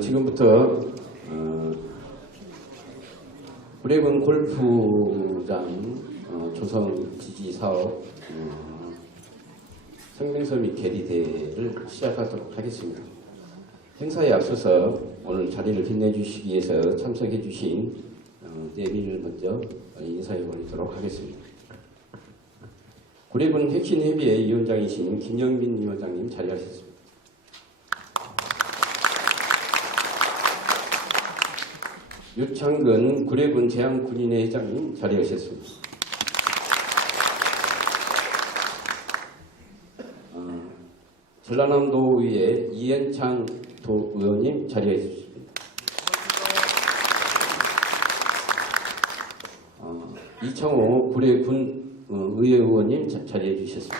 지금부터 구례군 골프장 조성 지지 사업 생명서 및 계리대회를 시작하도록 하겠습니다. 행사에 앞서서 오늘 자리를 빛내주시기 위해서 참석해 주신 내빈을 먼저 인사해 보도록 하겠습니다. 구례군 혁신협의회 위원장이신 김영빈 위원장님 자리하셨습니다. 유창근 구례군 제양군인회 회장님 자리하셨습니다. 전라남도의회 이현창 도의원님 자리해 주십니다. 이창호 구례군 의회 의원님 자리해 주셨습니다.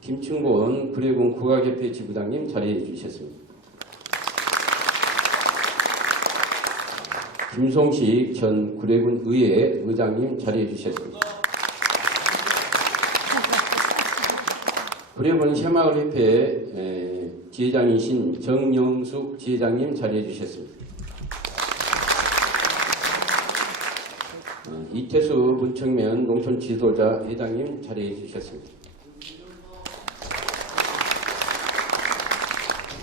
김충곤 구례군 국악협회 지부장님 자리해 주셨습니다. 김송식 전 구례군 의회 의장님 자리해 주셨습니다. 구례군 새마을협회 지회장이신 정영숙 지회장님 자리해 주셨습니다. 이태수 문청면 농촌지도자 회장님 자리해 주셨습니다.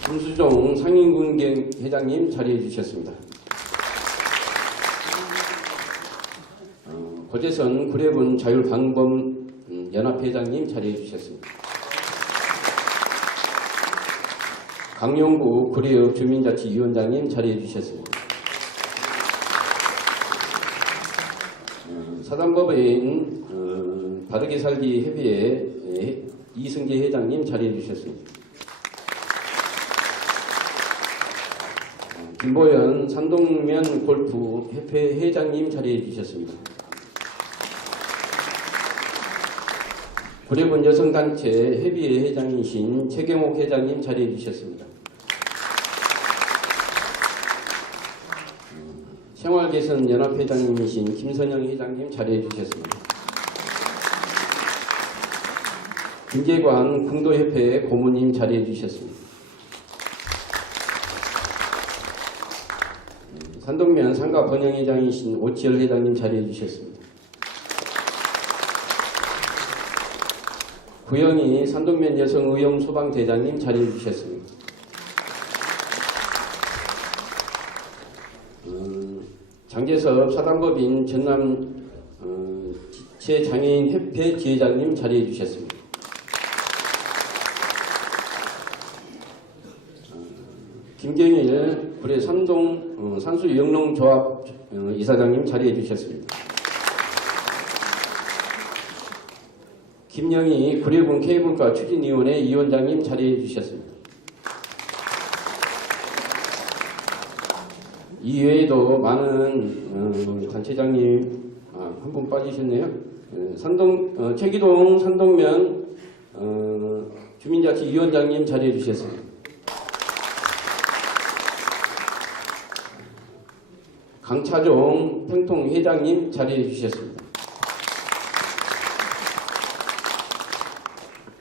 김수종 상인군경 회장님 자리해 주셨습니다. 고재선 구례군 자율방범 연합회장님 자리해 주셨습니다. 강용구 구례읍 주민자치위원장님 자리해 주셨습니다. 사단법인 바르게 살기 협의회 이승재 회장님 자리해 주셨습니다. 김보연 산동면 골프 협회 회장님 자리해 주셨습니다. 구례군 여성단체 협의회 회장이신 최경옥 회장님 자리해 주셨습니다. 생활개선 연합회장님이신 김선영 회장님 자리해 주셨습니다. 김재관 궁도협회 고모님 자리해 주셨습니다. 산동면 상가 번영회장이신 오치열 회장님 자리해 주셨습니다. 구영희 산동면 여성의용 소방대장님 자리해 주셨습니다. 장재섭 사단법인 전남 지체장애인 협회 지회장님 자리해 주셨습니다. 김경일 구례 산동 산수 영농조합 이사장님 자리해 주셨습니다. 김영희 구례군 케이블카 추진위원회 위원장님 자리해 주셨습니다. 이외에도 많은 단체장님 한 분 빠지셨네요. 최기동 산동면 주민자치위원장님 자리해 주셨습니다. 강차종 평통회장님 자리해 주셨습니다.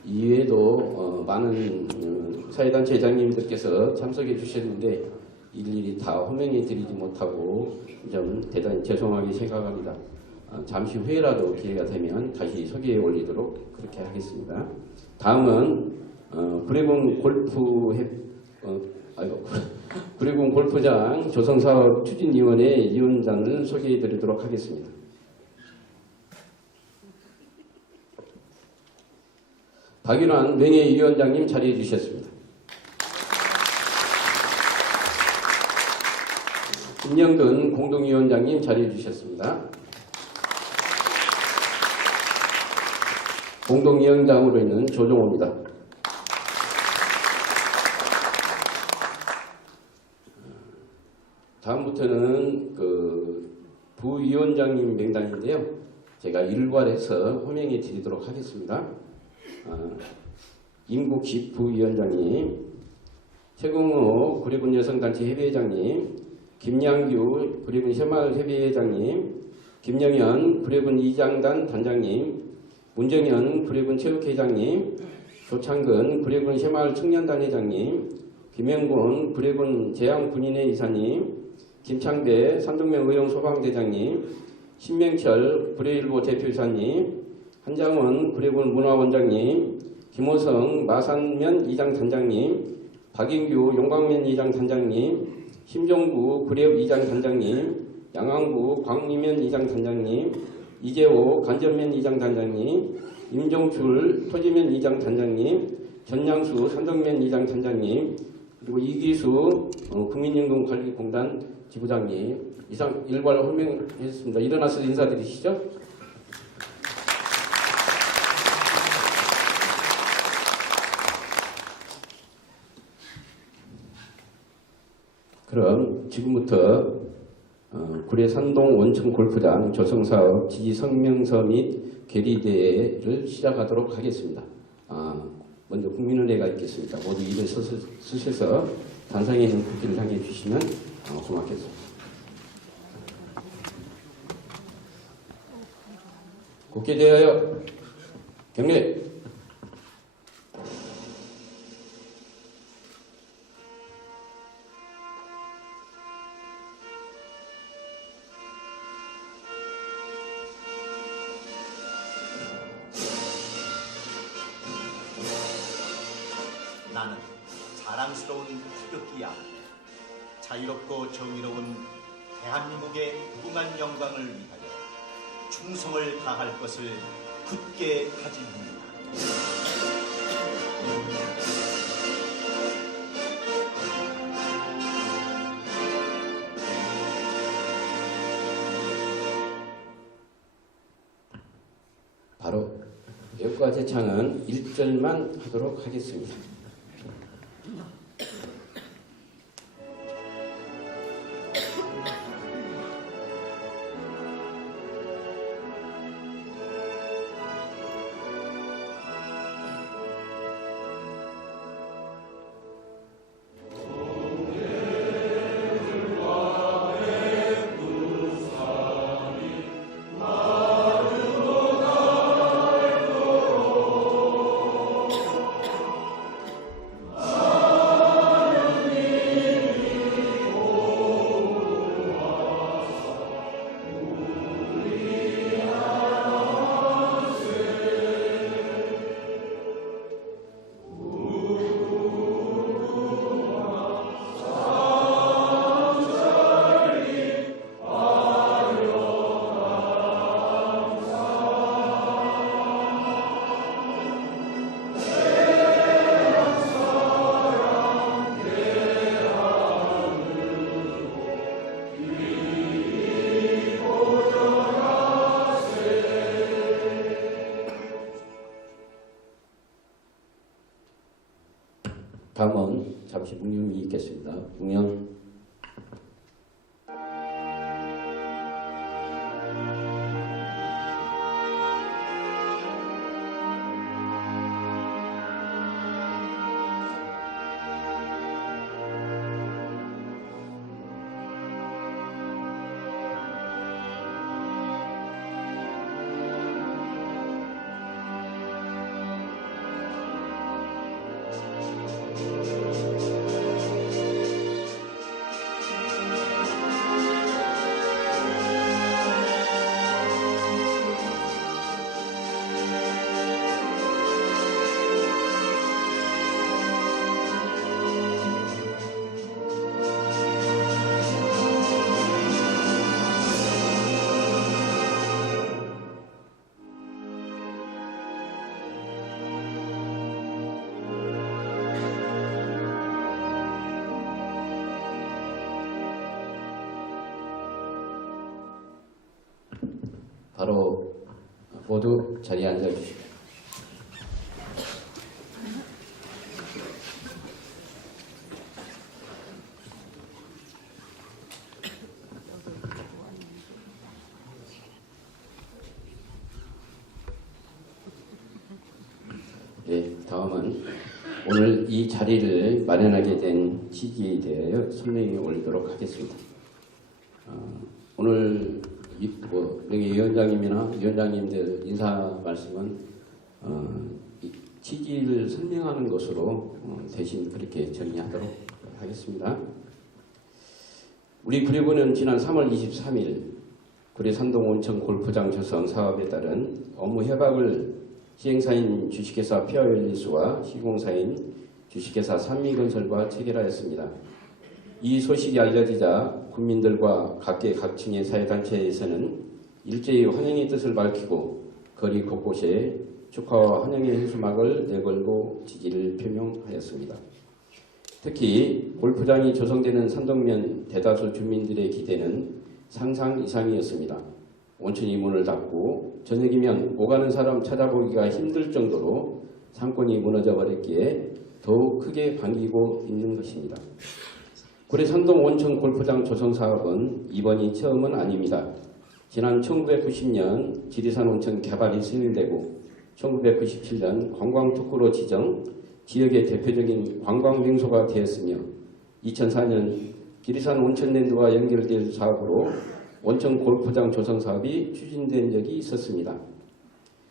이외에도 많은 사회단체장님들께서 참석해 주셨는데 일일이 다 호명해 드리지 못하고 좀 대단히 죄송하게 생각합니다. 잠시 후에라도 기회가 되면 다시 소개해 올리도록 그렇게 하겠습니다. 다음은 구례군 구례군 골프장 조성사업 추진위원회 위원장을 소개해 드리도록 하겠습니다. 박윤환 명예위원장님 자리해 주셨습니다. 김영근 공동위원장님 자리해 주셨습니다. 공동위원장으로 있는 조종호입니다. 다음부터는 부위원장님 명단인데요. 제가 일괄해서 호명해 드리도록 하겠습니다. 임국식 부위원장님, 최공호 구례군 여성단체 협의회장님, 김양규 구례군 새마을협의회장님, 김영현 구례군 이장단 단장님, 문정현 구례군 체육회장님, 조창근 구례군 새마을 청년단 회장님, 김영곤 구례군 재향군인회 이사님, 김창대 산동면 의용 소방대장님, 신명철 구례일보 대표이사님, 한장원 구례군 문화원장님, 김호성 마산면 이장 단장님, 박인규 용광면 이장 단장님, 심종구 구례읍 이장 단장님, 양항구 광리면 이장 단장님, 이재호 간전면 이장 단장님, 임종출 토지면 이장 단장님, 전양수 산동면 이장 단장님, 그리고 이기수 국민연금관리공단 지부장님, 이상 일괄 호명했습니다. 일어나서 인사드리시죠. 그럼 지금부터 구례 산동 원천 골프장 조성사업 지지 성명서 및 결의대회를 시작하도록 하겠습니다. 먼저 국민은혜가 있겠습니다. 모두 입에 쓰셔서 단상에 있는 국기를 향해 주시면 고맙겠습니다. 국기에 대하여 경례. 나는 자랑스러운 태극기야. 자유롭고 정의로운 대한민국의 무궁한 영광을 위하여 충성을 다할 것을 굳게 다짐합니다. 바로 애국가 제창은 1절만 하도록 하겠습니다. 다음은 잠시 묵념이 있겠습니다. 묵념. 바로 모두 자리에 앉아주십시오. 네, 다음은 오늘 이 자리를 마련하게 된 시기에 대하여 설명해 올리도록 하겠습니다. 오늘 명예위원장님이나 위원장님들 인사 말씀은 취지를 설명하는 것으로 대신 그렇게 정리하도록 하겠습니다. 우리 구례군은 지난 3월 23일 구례 산동 온천 골프장 조성 사업에 따른 업무 협약을 시행사인 주식회사 페어웰리스와 시공사인 주식회사 산미건설과 체결하였습니다. 이 소식이 알려지자 국민들과 각계 각층의 사회단체에서는 일제히 환영의 뜻을 밝히고 거리 곳곳에 축하와 환영의 현수막을 내걸고 지지를 표명하였습니다. 특히 골프장이 조성되는 산동면 대다수 주민들의 기대는 상상 이상이었습니다. 온천이 문을 닫고 저녁이면 오가는 사람 찾아보기가 힘들 정도로 상권이 무너져 버렸기에 더욱 크게 반기고 있는 것입니다. 구례 산동 온천 골프장 조성 사업은 이번이 처음은 아닙니다. 지난 1990년 지리산 온천 개발이 승인되고 1997년 관광특구로 지정 지역의 대표적인 관광 명소가 되었으며 2004년 지리산 온천랜드와 연결될 사업으로 온천 골프장 조성 사업이 추진된 적이 있었습니다.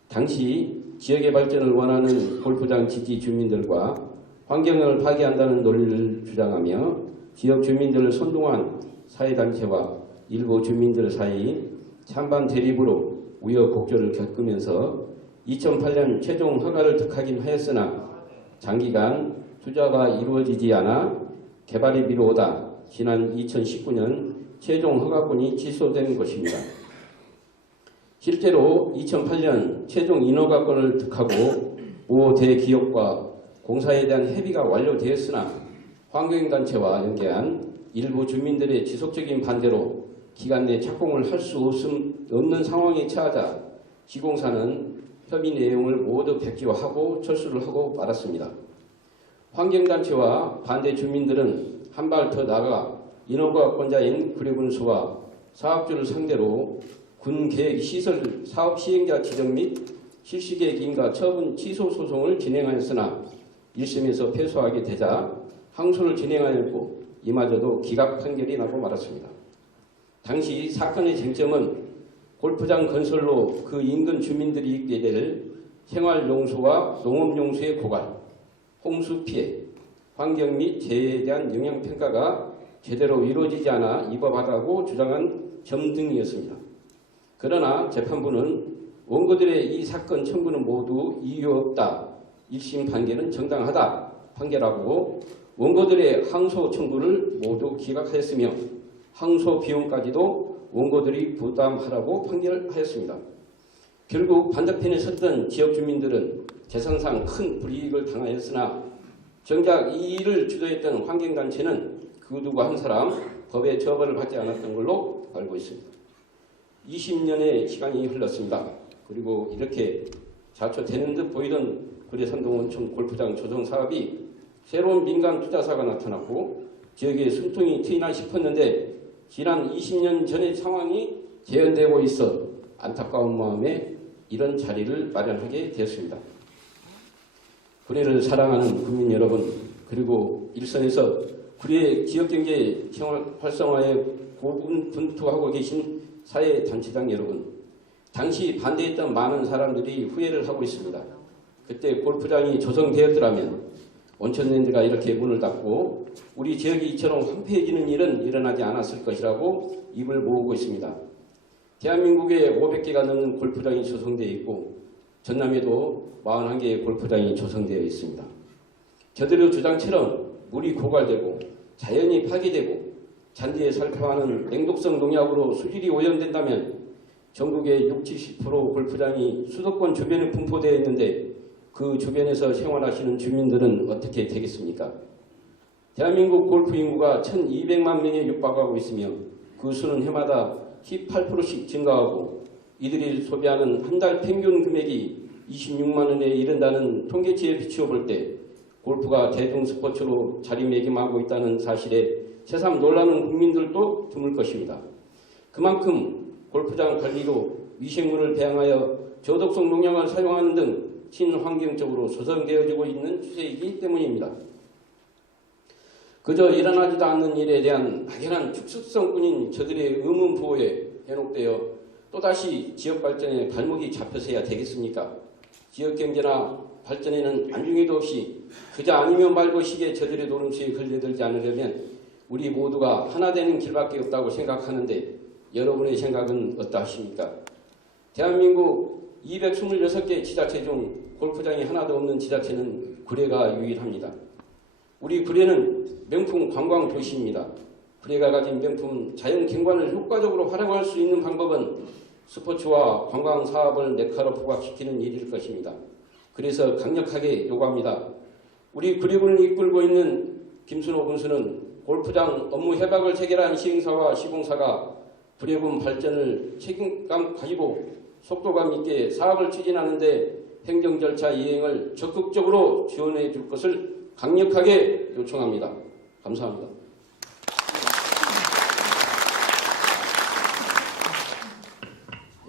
당시 지역의 발전을 원하는 골프장 지지 주민들과 환경을 파괴한다는 논리를 주장하며 지역 주민들을 선동한 사회단체와 일부 주민들 사이 찬반 대립으로 우여곡절을 겪으면서 2008년 최종 허가를 득하긴 하였으나 장기간 투자가 이루어지지 않아 개발이 미뤄오다 지난 2019년 최종 허가권이 취소된 것입니다. 실제로 2008년 최종 인허가권을 득하고 5대기업과 공사에 대한 협의가 완료되었으나 환경단체와 연계한 일부 주민들의 지속적인 반대로 기간 내 착공을 할 수 없는 상황에 처하자 시공사는 협의 내용을 모두 백지화하고 철수를 하고 말았습니다. 환경단체와 반대 주민들은 한 발 더 나아가 인허가권자인 구례군수와 사업주를 상대로 군계획시설 사업 시행자 지정 및 실시계획 인가 처분 취소 소송을 진행하였으나 1심에서 패소하게 되자 항소를 진행하였고 이마저도 기각 판결이 나고 말았습니다. 당시 사건의 쟁점은 골프장 건설로 그 인근 주민들이 입게 될 생활용수와 농업용수의 고갈, 홍수 피해, 환경 및 재해에 대한 영향평가가 제대로 이루어지지 않아 위법하다고 주장한 점 등이었습니다. 그러나 재판부는 원고들의 이 사건 청구는 모두 이유 없다. 1심 판결은 정당하다. 판결하고 원고들의 항소 청구를 모두 기각하였으며 항소 비용까지도 원고들이 부담하라고 판결하였습니다. 결국 반대편에 섰던 지역 주민들은 재산상 큰 불이익을 당하였으나 정작 이 일을 주도했던 환경단체는 그 누구 한 사람 법의 처벌을 받지 않았던 걸로 알고 있습니다. 20년의 시간이 흘렀습니다. 그리고 이렇게 자초되는 듯 보이던 구례 산동 온천 골프장 조성 사업이 새로운 민간 투자사가 나타났고 지역에 숨통이 트이나 싶었는데 지난 20년 전의 상황이 재현되고 있어 안타까운 마음에 이런 자리를 마련하게 되었습니다. 구례를 사랑하는 국민 여러분, 그리고 일선에서 구례 지역경제 생활 활성화에 고군분투하고 계신 사회단체장 여러분, 당시 반대했던 많은 사람들이 후회를 하고 있습니다. 그때 골프장이 조성되었더라면 온천랜드가 이렇게 문을 닫고 우리 지역이 이처럼 황폐해지는 일은 일어나지 않았을 것이라고 입을 모으고 있습니다. 대한민국에 500개가 넘는 골프장이 조성되어 있고 전남에도 41개의 골프장이 조성되어 있습니다. 저들의 주장처럼 물이 고갈되고 자연이 파괴되고 잔디에 살포하는 냉독성 농약으로 수질이 오염된다면 전국의 60-70% 골프장이 수도권 주변에 분포되어 있는데 그 주변에서 생활하시는 주민들은 어떻게 되겠습니까? 대한민국 골프 인구가 1200만 명에 육박하고 있으며 그 수는 해마다 18%씩 증가하고 이들이 소비하는 한 달 평균 금액이 26만 원에 이른다는 통계치에 비추어 볼 때 골프가 대중 스포츠로 자리매김하고 있다는 사실에 새삼 놀라는 국민들도 드물 것입니다. 그만큼 골프장 관리로 미생물을 배양하여 저독성 농약을 사용하는 등 친환경적으로 조성되어지고 있는 추세이기 때문입니다. 그저 일어나지도 않는 일에 대한 막연한 축소성뿐인 저들의 의문 부호에 현혹되어 또다시 지역 발전에 발목이 잡혀서야 되겠습니까? 지역 경제나 발전에는 안중에도 없이 그저 아니면 말고 시기에 저들의 노름수에 걸려들지 않으려면 우리 모두가 하나 되는 길밖에 없다고 생각하는데 여러분의 생각은 어떠하십니까? 대한민국 226개 지자체 중 골프장이 하나도 없는 지자체는 구례가 유일합니다. 우리 구례는 명품 관광 도시입니다. 구례가 가진 명품 자연景관을 효과적으로 활용할 수 있는 방법은 스포츠와 관광 사업을 메카로 부각시키는 일일 것입니다. 그래서 강력하게 요구합니다. 우리 구례군을 이끌고 있는 김순호 군수는 골프장 업무 협약을 체결한 시행사와 시공사가 구례군 발전을 책임감 가지고 속도감 있게 사업을 추진하는데 행정 절차 이행을 적극적으로 지원해 줄 것을 강력하게 요청합니다. 감사합니다.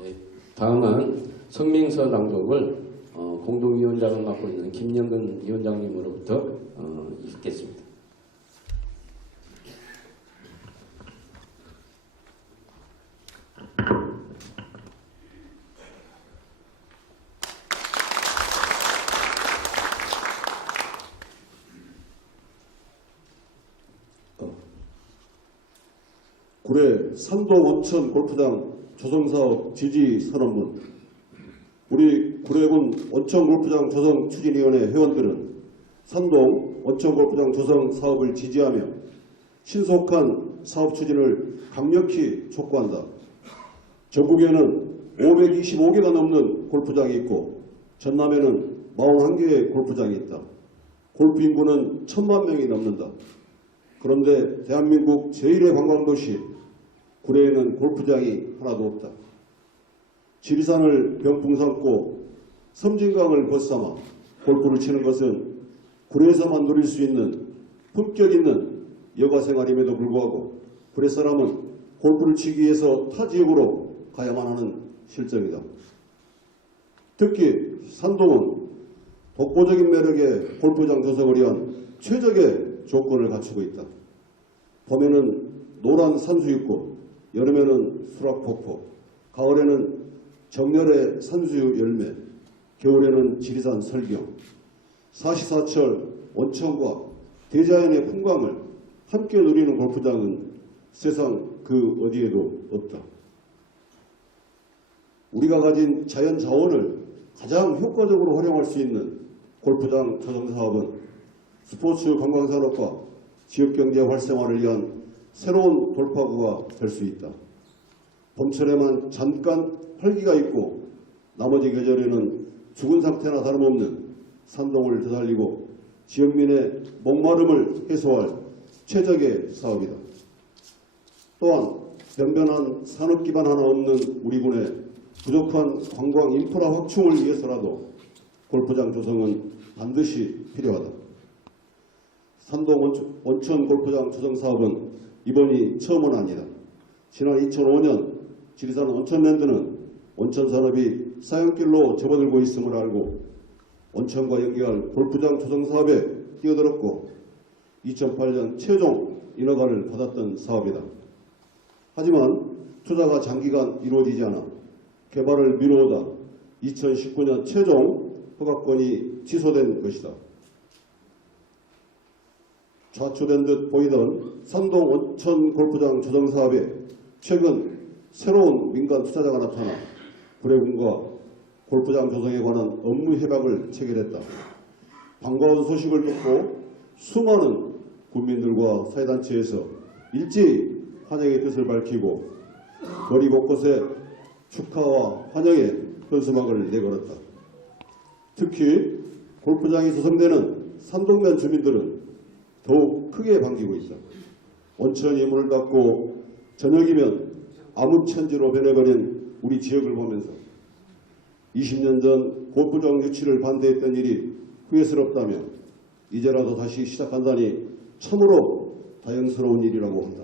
네, 다음은 성명서 낭독을 공동위원장을 맡고 있는 김영근 위원장님으로부터 읽겠습니다. 구례 산도 온천 골프장 조성사업 지지 선언문. 우리 구례군 온천 골프장 조성 추진위원회 회원들은 산동 온천 골프장 조성 사업을 지지하며 신속한 사업 추진을 강력히 촉구한다. 전국에는 525개가 넘는 골프장이 있고 전남에는 41개의 골프장이 있다. 골프 인구는 1000만 명이 넘는다. 그런데 대한민국 제1의 관광도시 구례에는 골프장이 하나도 없다. 지리산을 병풍 삼고 섬진강을 벗삼아 골프를 치는 것은 구례에서만 누릴 수 있는 품격 있는 여가 생활임에도 불구하고 구례 사람은 골프를 치기 위해서 타 지역으로 가야만 하는 실정이다. 특히 산동은 독보적인 매력의 골프장 조성을 위한 최적의 조건을 갖추고 있다. 봄에는 노란 산수 있고 여름에는 수락폭포, 가을에는 정열의 산수유 열매, 겨울에는 지리산 설경, 사시사철 온천과 대자연의 풍광을 함께 누리는 골프장은 세상 그 어디에도 없다. 우리가 가진 자연 자원을 가장 효과적으로 활용할 수 있는 골프장 조성 사업은 스포츠 관광산업과 지역경제 활성화를 위한 새로운 돌파구가 될 수 있다. 봄철에만 잠깐 활기가 있고 나머지 계절에는 죽은 상태나 다름없는 산동을 되살리고 지역민의 목마름을 해소할 최적의 사업이다. 또한 변변한 산업 기반 하나 없는 우리 군의 부족한 관광 인프라 확충을 위해서라도 골프장 조성은 반드시 필요하다. 산동 온천 골프장 조성 사업은 이번이 처음은 아니다. 지난 2005년 지리산 온천랜드는 온천 산업이 사형길로 접어들고 있음을 알고 온천과 연계할 골프장 조성 사업에 뛰어들었고 2008년 최종 인허가를 받았던 사업이다. 하지만 투자가 장기간 이루어지지 않아 개발을 미루어다 2019년 최종 허가권이 취소된 것이다. 좌초된 듯 보이던 산동 온천 골프장 조성 사업에 최근 새로운 민간 투자자가 나타나 구례군과 골프장 조성에 관한 업무 협약을 체결했다. 반가운 소식을 듣고 수많은 국민들과 사회단체에서 일제히 환영의 뜻을 밝히고 거리 곳곳에 축하와 환영의 현수막을 내걸었다. 특히 골프장이 조성되는 산동면 주민들은 더욱 크게 반기고 있다. 온천이 문을 닫고 저녁이면 암흑천지로 변해버린 우리 지역을 보면서 20년 전 골프장 유치를 반대했던 일이 후회스럽다며 이제라도 다시 시작한다니 참으로 다행스러운 일이라고 한다.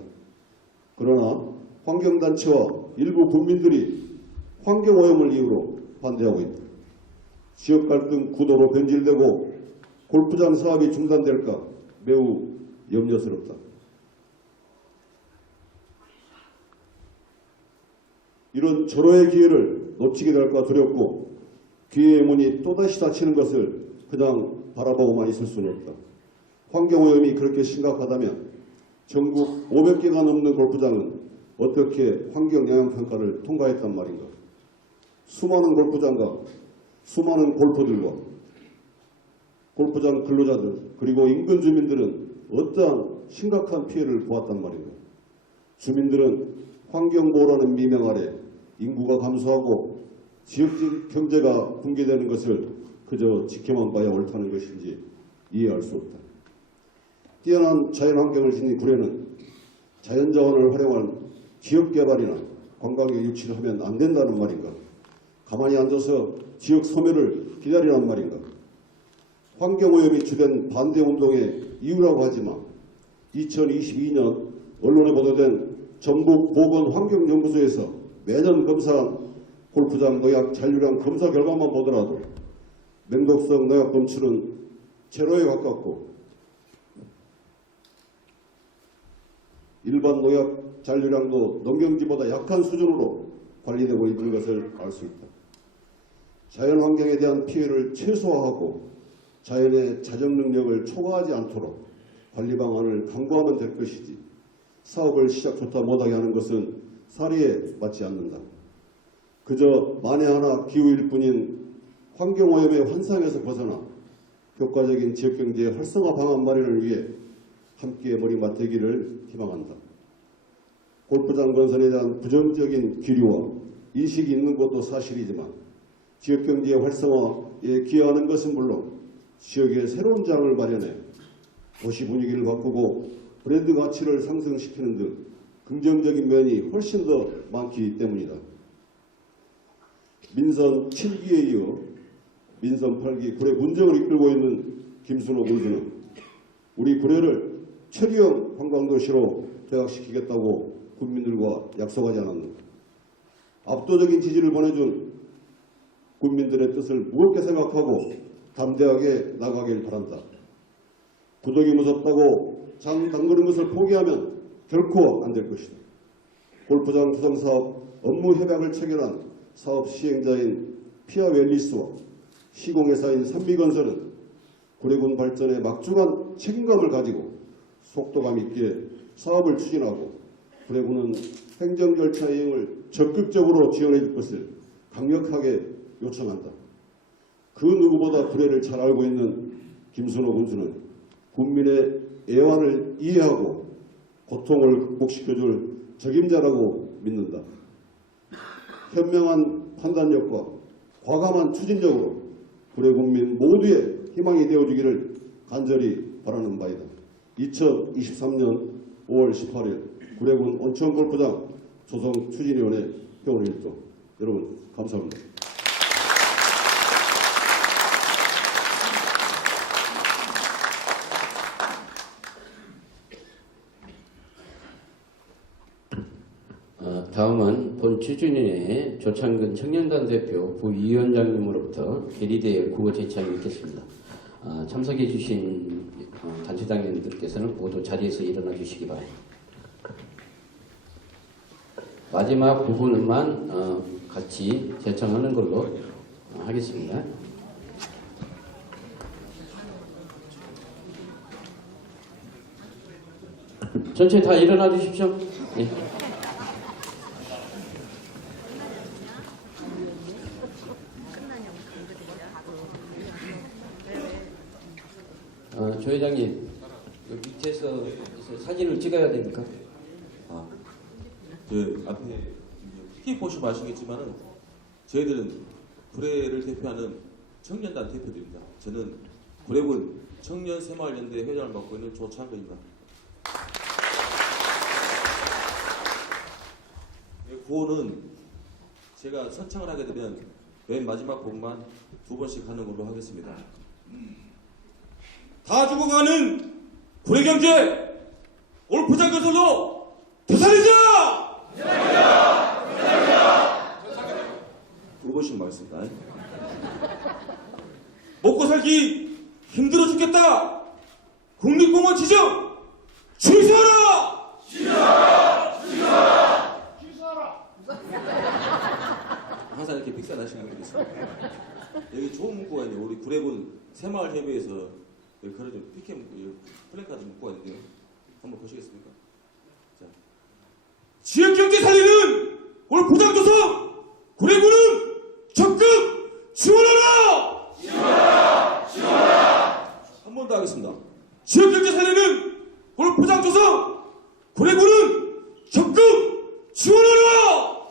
그러나 환경단체와 일부 국민들이 환경오염을 이유로 반대하고 있다. 지역 갈등 구도로 변질되고 골프장 사업이 중단될까 매우 염려스럽다. 이런 절호의 기회를 놓치게 될까 두렵고 기회의 문이 또다시 닫히는 것을 그냥 바라보고만 있을 수는 없다. 환경오염이 그렇게 심각하다면 전국 500개가 넘는 골프장은 어떻게 환경영향평가를 통과했단 말인가. 수많은 골프장과 수많은 골퍼들과 골프장 근로자들 그리고 인근 주민들은 어떠한 심각한 피해를 보았단 말인가. 주민들은 환경보호라는 미명 아래 인구가 감소하고 지역적 경제가 붕괴되는 것을 그저 지켜만 봐야 옳다는 것인지 이해할 수 없다. 뛰어난 자연환경을 지닌 구례는 자연자원을 활용한 지역개발이나 관광의 유치를 하면 안 된다는 말인가. 가만히 앉아서 지역 소멸을 기다리란 말인가. 환경오염이 주된 반대운동의 이유라고 하지만 2022년 언론에 보도된 전북보건환경연구소에서 매년 검사한 골프장 노약 잔류량 검사 결과만 보더라도 맹독성 노약 검출은 제로에 가깝고 일반 노약 잔류량도 농경지보다 약한 수준으로 관리되고 있는 것을 알 수 있다. 자연환경에 대한 피해를 최소화하고 자연의 자정 능력을 초과하지 않도록 관리 방안을 강구하면 될 것이지 사업을 시작조차 못하게 하는 것은 사리에 맞지 않는다. 그저 만에 하나 기후일 뿐인 환경오염의 환상에서 벗어나 효과적인 지역경제 활성화 방안 마련을 위해 함께 머리 맞대기를 희망한다. 골프장 건설에 대한 부정적인 기류와 인식이 있는 것도 사실이지만 지역경제 활성화에 기여하는 것은 물론 지역의 새로운 장을 마련해 도시 분위기를 바꾸고 브랜드 가치를 상승시키는 등 긍정적인 면이 훨씬 더 많기 때문이다. 민선 7기에 이어 민선 8기 구례 군정을 이끌고 있는 김순호 군수는 우리 구례를 체류형 관광도시로 퇴각시키겠다고 국민들과 약속하지 않았는가. 압도적인 지지를 보내준 국민들의 뜻을 무겁게 생각하고 담대하게 나가길 바란다. 구독이 무섭다고 장 담그는 것을 포기하면 결코 안 될 것이다. 골프장 조성사업 업무 협약을 체결한 사업 시행자인 피아웰리스와 시공회사인 삼미건설은 구례군 발전에 막중한 책임감을 가지고 속도감 있게 사업을 추진하고 구례군은 행정 절차 이행을 적극적으로 지원해 줄 것을 강력하게 요청한다. 그 누구보다 구례를 잘 알고 있는 김순호 군수는 국민의 애환을 이해하고 고통을 극복시켜줄 적임자라고 믿는다. 현명한 판단력과 과감한 추진력으로 구례 국민 모두의 희망이 되어주기를 간절히 바라는 바이다. 2023년 5월 18일 구례군 온천골프장 조성추진위원회 회원일동 여러분 감사합니다. 다음은 본 추진위원회 조창근 청년단 대표 부위원장님으로부터 계리대회 국어 제창이 있겠습니다. 참석해 주신 단체장님들께서는 모두 자리에서 일어나 주시기 바랍니다. 마지막 부분만 같이 제청하는 걸로 하겠습니다. 전체 다 일어나 주십시오. 네. 조 회장님, 여기 밑에서 사진을 찍어야 됩니까? 앞에 특히 보시면 아시겠지만은 저희들은 구례를 대표하는 청년단 대표들입니다. 저는 구례군 청년새마을연대 회장을 맡고 있는 조창근입니다. 구호는 제가 선창을 하게 되면 맨 마지막 곡만 2번씩 하는 걸로 하겠습니다. 다 죽어가는 구례경제 골프장 건설로 되살리자! 2번씩 말했습니다. 먹고 살기 힘들어 죽겠다. 국립공원 지정 취소하라! 항상 이렇게 픽사하시는 분들이 있습니다. 여기 좋은 문구가 있네요. 우리 구례군 새마을 협의회에서 그런 좀 피켓 플래카드 묶고 왔는데요. 한번 보시겠습니까? 자. 지역 경제 살리는 오늘 보장조성 구례구는 적극 지원하라! 한 번 더 하겠습니다. 지역 경제 살리는 오늘 보장조성 구례구는 적극 지원하라!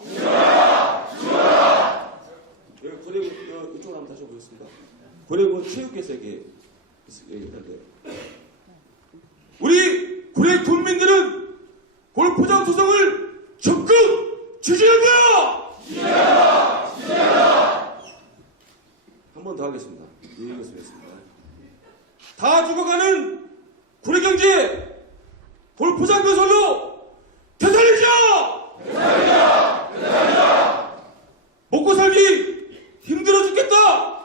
구례구 이쪽으로 한번 다시 보겠습니다. 구례구 체육계석에 있는데 우리 구례 군민들은 골프장 조성을 적극 지지한다! 한 번 더 하겠습니다. 이해했습니다. 다 죽어가는 구례 경제 골프장 건설로 되살리자! 먹고 살기 힘들어 죽겠다!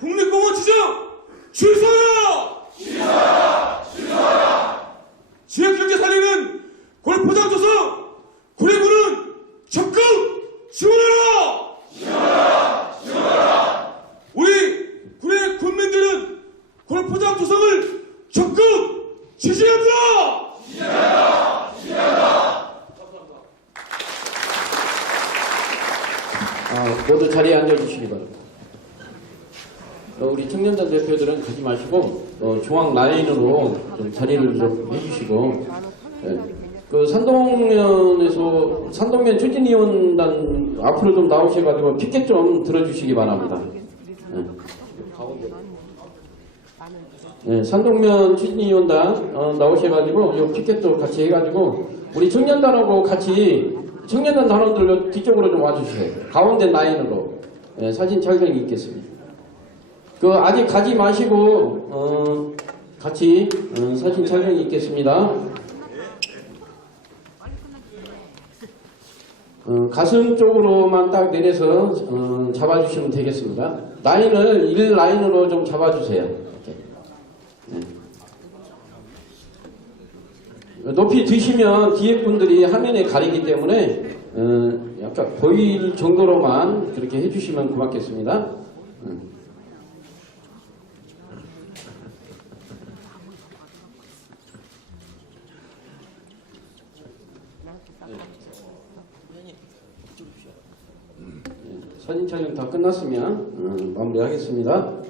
국립공원 지정 취소하라! 지역경제 살리는 골프장 조성 구례구는 적극 지원하라! 우리 구례 군민들은 골프장 조성을 적극 지지한다! 모두 자리에 앉아주시기 바랍니다. 우리 청년단 대표들은 가지 마시고 중앙 라인으로 좀 자리를 좀 해주시고, 그 산동면 추진위원단 앞으로 좀 나오셔가지고 피켓 좀 들어주시기 바랍니다. 산동면 추진위원단 나오셔가지고 이 피켓도 같이 해가지고 우리 청년단하고 같이 청년단 단원들 뒤쪽으로 좀 와주세요. 가운데 라인으로 사진 촬영이 있겠습니다. 아직 가지 마시고 같이 사진 촬영이 있겠습니다. 가슴 쪽으로만 딱 내려서 잡아주시면 되겠습니다. 라인을 1라인으로 좀 잡아주세요. 이렇게. 높이 드시면 뒤에 분들이 화면에 가리기 때문에 약간 보일 정도로만 그렇게 해주시면 고맙겠습니다. 사진 촬영 다 끝났으면 마무리하겠습니다.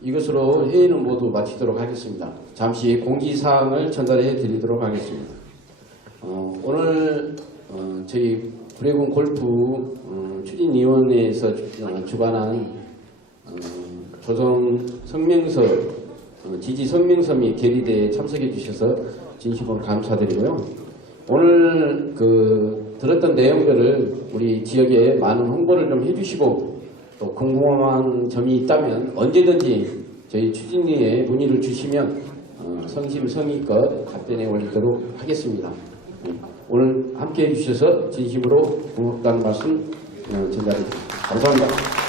이것으로 회의는 모두 마치도록 하겠습니다. 잠시 공지사항을 전달해 드리도록 하겠습니다. 오늘 저희 구례군 골프 추진위원회에서 주관한 조성 성명서 지지 성명서 및 결의대에 참석해 주셔서 진심으로 감사드리고요. 오늘 들었던 내용들을 우리 지역에 많은 홍보를 좀 해주시고 또 궁금한 점이 있다면 언제든지 저희 추진위에 문의를 주시면 성심성의껏 답변해 올리도록 하겠습니다. 오늘 함께 해주셔서 진심으로 고맙다는 말씀 전달드립니다. 감사합니다.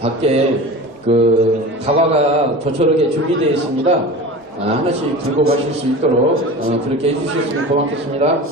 밖에 다과가 조촐하게 준비되어 있습니다. 하나씩 들고 가실 수 있도록 그렇게 해주셨으면 고맙겠습니다.